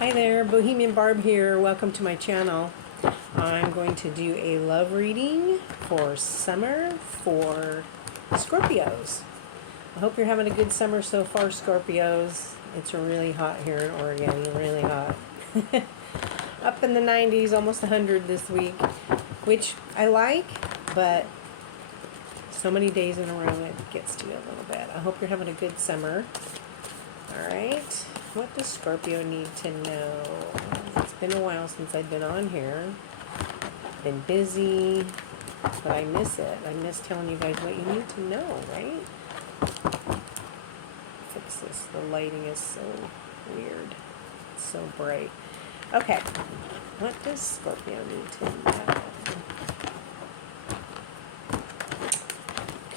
Hi there, Bohemian Barb here. Welcome to my channel. I'm going to do a love reading for summer for Scorpios. I hope you're having a good summer so far, Scorpios. It's really hot here in Oregon, really hot. Up in the 90s, almost 100 this week, which I like, but so many days in a row it gets to you a little bit. I hope you're having a good summer. Alright, what does Scorpio need to know? It's been a while since I've been on here. Been busy, but I miss it. I miss telling you guys what you need to know, right? Fix this. The lighting is so weird. It's so bright. Okay, what does Scorpio need to know?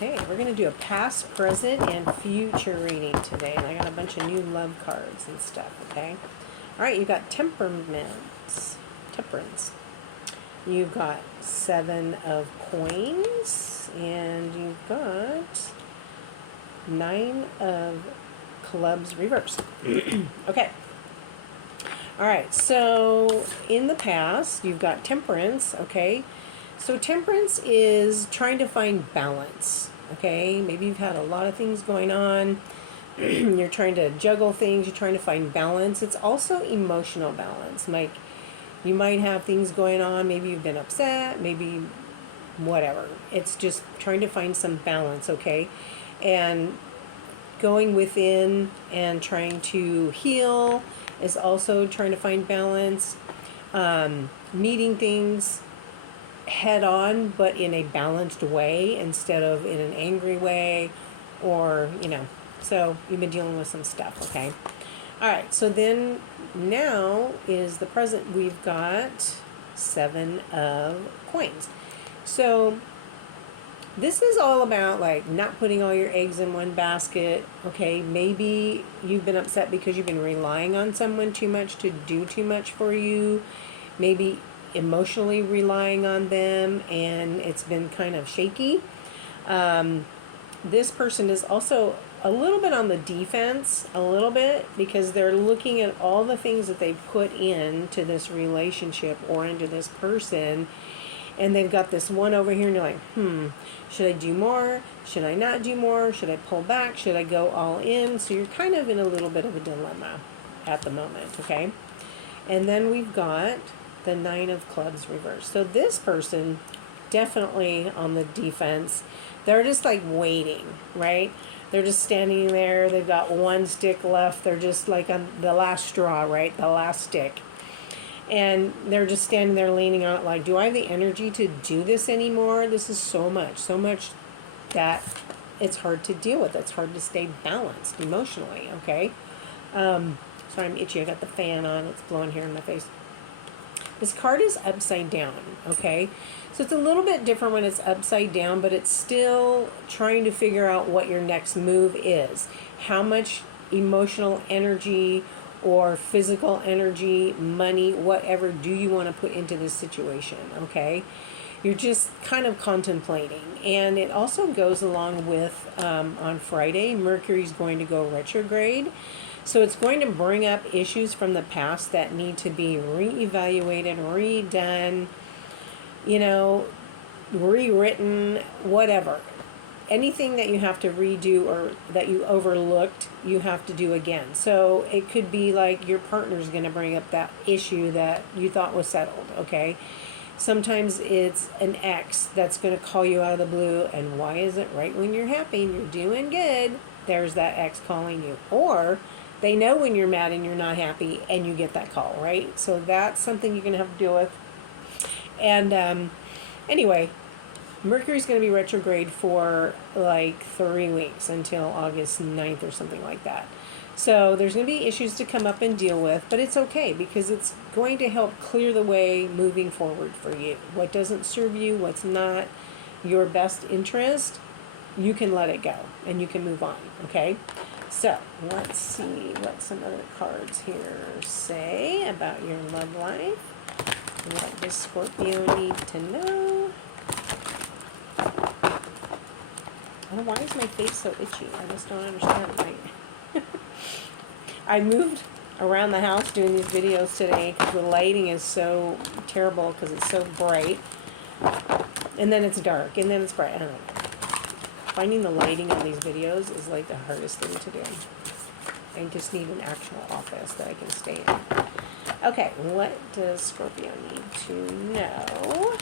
Okay, we're going to do a past, present, and future reading today. And I got a bunch of new love cards and stuff, okay? Alright, you've got temperance. You've got 7 of coins. And you've got 9 of clubs reversed. Okay. Alright, so in the past, you've got temperance, okay? So temperance is trying to find balance, okay? Maybe you've had a lot of things going on. You're trying to juggle things. You're trying to find balance. It's also emotional balance. Like, you might have things going on. Maybe you've been upset. Maybe whatever. It's just trying to find some balance, okay? And going within and trying to heal is also trying to find balance. Meeting things head on, but in a balanced way instead of in an angry way, or so you've been dealing with some stuff, okay? All right, so then now is the present. We've got 7 of coins. So this is all about like not putting all your eggs in one basket, okay? Maybe you've been upset because you've been relying on someone too much to do too much for you. Maybe emotionally relying on them and it's been kind of shaky. This person is also a little bit on the defense, a little bit, because they're looking at all the things that they've put into this relationship or into this person, and they've got this one over here and you're like, should I do more? Should I not do more? Should I pull back? Should I go all in? So you're kind of in a little bit of a dilemma at the moment, okay? And then we've got the 9 of clubs reversed. So this person definitely on the defense. They're just like waiting, right? They're just standing there. They've got one stick left. They're just like on the last straw, right? The last stick. And they're just standing there leaning on it like, do I have the energy to do this anymore? This is so much that it's hard to deal with. It's hard to stay balanced emotionally, okay? Sorry, I'm itchy. I got the fan on. It's blowing hair in my face. This card is upside down, okay? So it's a little bit different when it's upside down, but it's still trying to figure out what your next move is. How much emotional energy or physical energy, money, whatever, do you want to put into this situation, okay? You're just kind of contemplating. And it also goes along with, on Friday, Mercury's going to go retrograde. So it's going to bring up issues from the past that need to be reevaluated, redone, rewritten, whatever. Anything that you have to redo or that you overlooked, you have to do again. So it could be like your partner's going to bring up that issue that you thought was settled, okay? Sometimes it's an ex that's going to call you out of the blue, and why is it right when you're happy and you're doing good, there's that ex calling you? Or they know when you're mad and you're not happy and you get that call, right? So that's something you're going to have to deal with. And anyway, Mercury's going to be retrograde for like 3 weeks until August 9th or something like that. So there's going to be issues to come up and deal with, but it's okay because it's going to help clear the way moving forward for you. What doesn't serve you, what's not your best interest, you can let it go and you can move on, okay? So let's see what some other cards here say about your love life. What does Scorpio need to know? Oh, why is my face so itchy? I just don't understand, right? I moved around the house doing these videos today because the lighting is so terrible because it's so bright. And then it's dark, and then it's bright. I don't know. Finding the lighting on these videos is like the hardest thing to do. I just need an actual office that I can stay in. Okay, what does Scorpio need to know?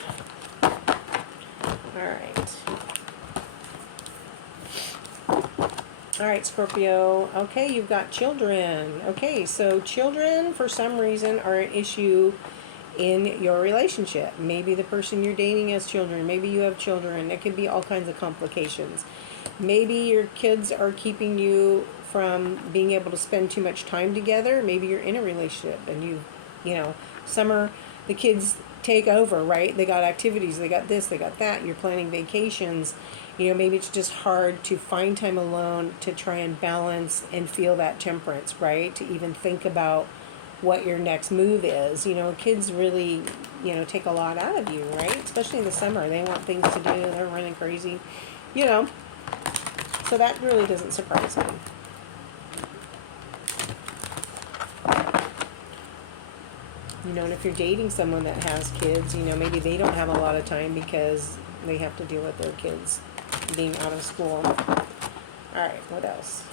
All right, Scorpio. Okay, you've got children. Okay, so children, for some reason, are an issue in your relationship. Maybe the person you're dating has children. Maybe you have children. It could be all kinds of complications. Maybe your kids are keeping you from being able to spend too much time together. Maybe you're in a relationship and you know, summer, the kids take over, right? They got activities, they got this, they got that. You're planning vacations. You know, maybe it's just hard to find time alone to try and balance and feel that temperance, right? To even think about what your next move is. You know, kids really, you know, take a lot out of you, right? Especially in the summer. They want things to do. They're running crazy, you know. So that really doesn't surprise me. You know, and if you're dating someone that has kids, you know, maybe they don't have a lot of time because they have to deal with their kids being out of school. All right, what else?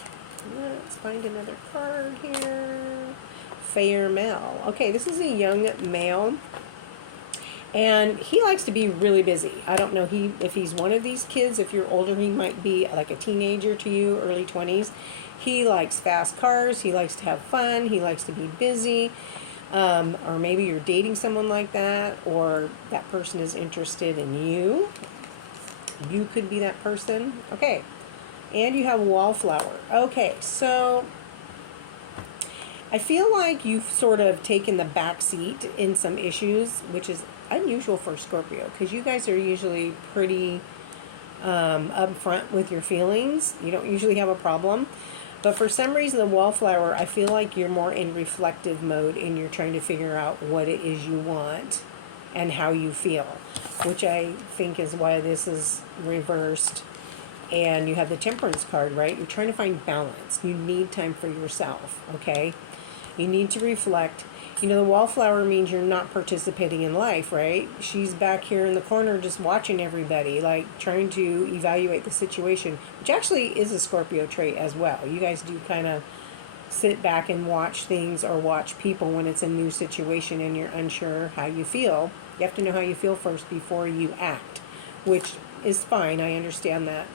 Let's find another card here. Fair male. Okay, this is a young male, and he likes to be really busy. I don't know if he's one of these kids. If you're older, he might be like a teenager to you, early 20s. He likes fast cars. He likes to have fun. He likes to be busy. Or maybe you're dating someone like that, or that person is interested in you. You could be that person. Okay. And you have wallflower. Okay, so I feel like you've sort of taken the back seat in some issues, which is unusual for Scorpio, because you guys are usually pretty upfront with your feelings. You don't usually have a problem. But for some reason, the wallflower, I feel like you're more in reflective mode and you're trying to figure out what it is you want and how you feel, which I think is why this is reversed. And you have the temperance card, right? You're trying to find balance. You need time for yourself, okay? You need to reflect. You know, the wallflower means you're not participating in life, right? She's back here in the corner just watching everybody, like trying to evaluate the situation, which actually is a Scorpio trait as well. You guys do kind of sit back and watch things or watch people when it's a new situation and you're unsure how you feel. You have to know how you feel first before you act, which is fine. I understand that.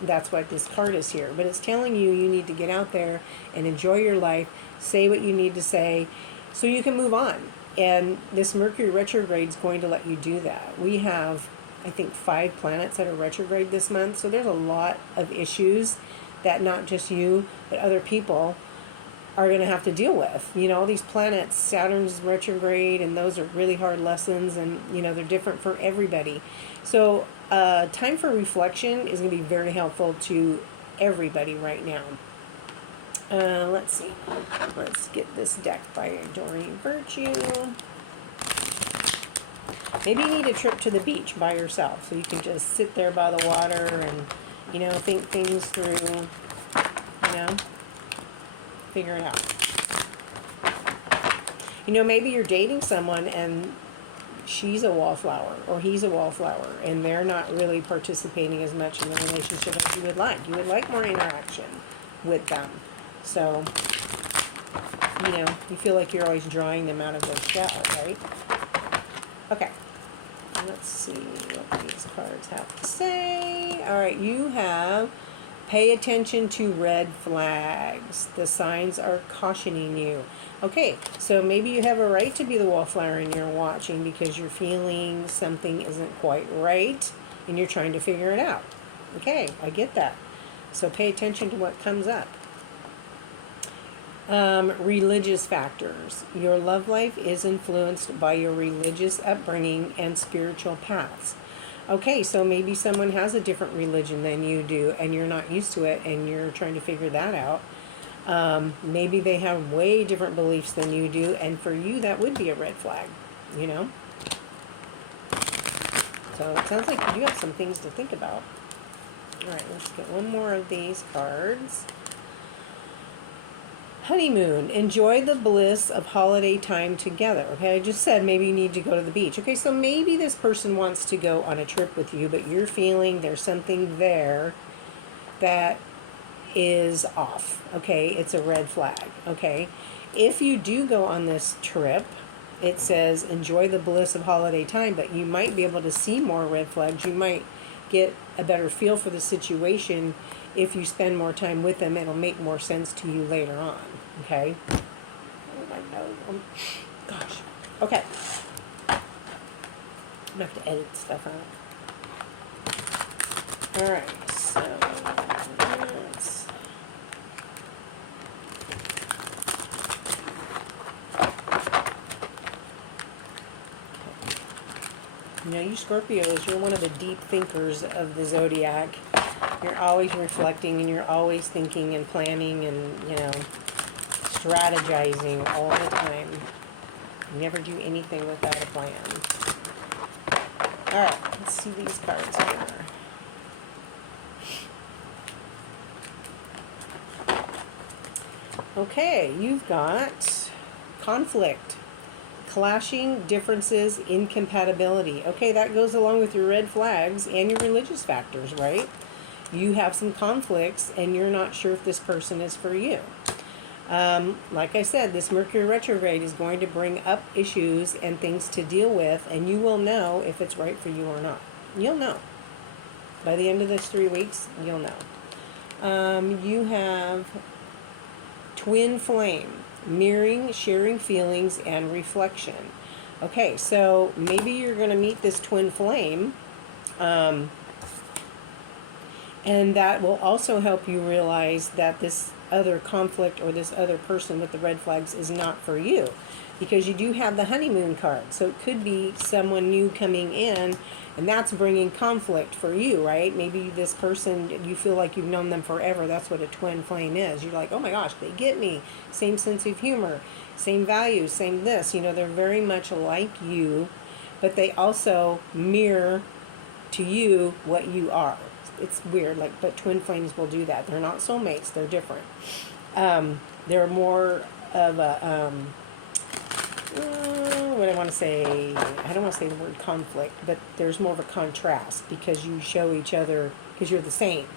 That's what this card is here. But it's telling you you need to get out there and enjoy your life, say what you need to say, so you can move on. And this Mercury retrograde is going to let you do that. We have, I think, 5 planets that are retrograde this month. So there's a lot of issues that not just you, but other people are going to have to deal with. You know, these planets, Saturn's retrograde, and those are really hard lessons, and, you know, they're different for everybody. So time for reflection is going to be very helpful to everybody right now. Let's see. Let's get this deck by Doreen Virtue. Maybe you need a trip to the beach by yourself so you can just sit there by the water and, you know, think things through, you know, figure it out. You know, maybe you're dating someone and she's a wallflower or he's a wallflower and they're not really participating as much in the relationship as you would like. You would like more interaction with them. So, you know, you feel like you're always drawing them out of their shell, right? Okay. Let's see what these cards have to say. All right, you have pay attention to red flags. The signs are cautioning you. Okay, so maybe you have a right to be the wallflower and you're watching because you're feeling something isn't quite right and you're trying to figure it out. Okay, I get that. So pay attention to what comes up. Religious factors. Your love life is influenced by your religious upbringing and spiritual paths. Okay, so maybe someone has a different religion than you do and you're not used to it and you're trying to figure that out. Maybe they have way different beliefs than you do, and for you that would be a red flag, you know? So it sounds like you have some things to think about. All right, let's get one more of these cards. Honeymoon. Enjoy the bliss of holiday time together. Okay, I just said maybe you need to go to the beach. Okay, so maybe this person wants to go on a trip with you, but you're feeling there's something there that is off. Okay, it's a red flag. Okay, if you do go on this trip, it says enjoy the bliss of holiday time, but you might be able to see more red flags. You might get a better feel for the situation if you spend more time with them. It'll make more sense to you later on. Okay. Oh my nose. Gosh. Okay. I'm gonna have to edit stuff out. All right. So let's. You know, you Scorpios, you're one of the deep thinkers of the zodiac. You're always reflecting and you're always thinking and planning and, you know, strategizing all the time. You never do anything without a plan. Alright, let's see these cards here. Okay, you've got conflict, clashing, differences, incompatibility. Okay, that goes along with your red flags and your religious factors, right? You have some conflicts and you're not sure if this person is for you. Like I said, this Mercury retrograde is going to bring up issues and things to deal with, and you will know if it's right for you or not. You'll know. By the end of this 3 weeks, you'll know. You have twin flame, mirroring, sharing feelings, and reflection. Okay, so maybe you're going to meet this twin flame, and that will also help you realize that this other conflict or this other person with the red flags is not for you, because you do have the honeymoon card. So it could be someone new coming in, and that's bringing conflict for you, right? Maybe this person, you feel like you've known them forever. That's what a twin flame is. You're like, oh my gosh, they get me. Same sense of humor, same values, same this. You know, they're very much like you, but they also mirror to you what you are. It's weird, like, but twin flames will do that. They're not soulmates. They're different. They're more of a, what I want to say, I don't want to say the word conflict, but there's more of a contrast because you show each other, because you're the same.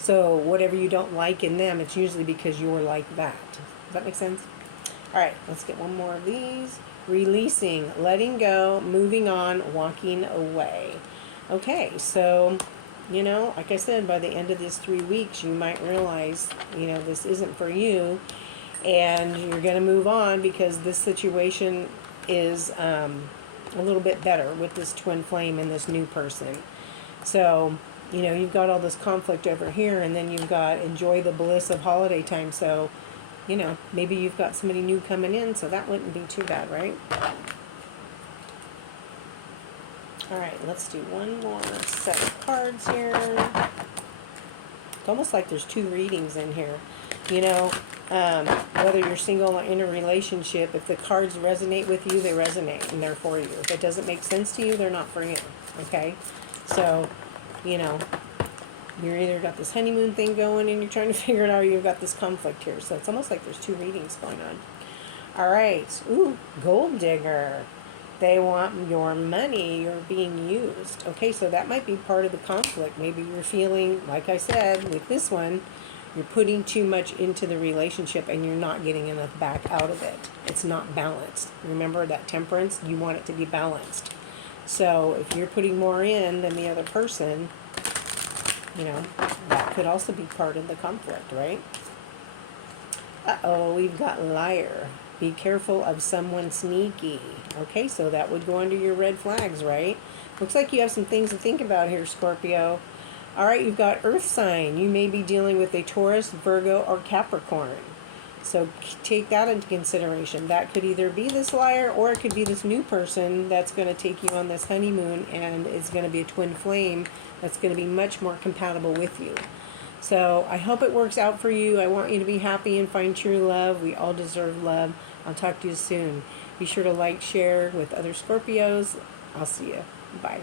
So whatever you don't like in them, it's usually because you're like that. Does that make sense? All right, let's get one more of these. Releasing, letting go, moving on, walking away. Okay, so, you know, like I said, by the end of this 3 weeks, you might realize, you know, this isn't for you, and you're going to move on because this situation is a little bit better with this twin flame and this new person. So, you know, you've got all this conflict over here, and then you've got enjoy the bliss of holiday time. So, you know, maybe you've got somebody new coming in, so that wouldn't be too bad, right? All right, let's do one more set of cards here. It's almost like there's 2 readings in here. You know, whether you're single or in a relationship, if the cards resonate with you, they resonate and they're for you. If it doesn't make sense to you, they're not for you. Okay? So, you know, you're either got this honeymoon thing going and you're trying to figure it out, or you've got this conflict here. So it's almost like there's 2 readings going on. All right. Ooh, gold digger. They want your money. You're being used. Okay, so that might be part of the conflict. Maybe you're feeling, like I said, with this one, you're putting too much into the relationship and you're not getting enough back out of it. It's not balanced. Remember that temperance? You want it to be balanced. So if you're putting more in than the other person, you know, that could also be part of the conflict, right? Uh-oh, we've got liar. Be careful of someone sneaky. Okay, so that would go under your red flags, right? Looks like you have some things to think about here, Scorpio. All right, you've got earth sign. You may be dealing with a Taurus, Virgo, or Capricorn. So take that into consideration. That could either be this liar or it could be this new person that's going to take you on this honeymoon, and it's going to be a twin flame that's going to be much more compatible with you. So I hope it works out for you. I want you to be happy and find true love. We all deserve love. I'll talk to you soon. Be sure to like, share with other Scorpios. I'll see you. Bye.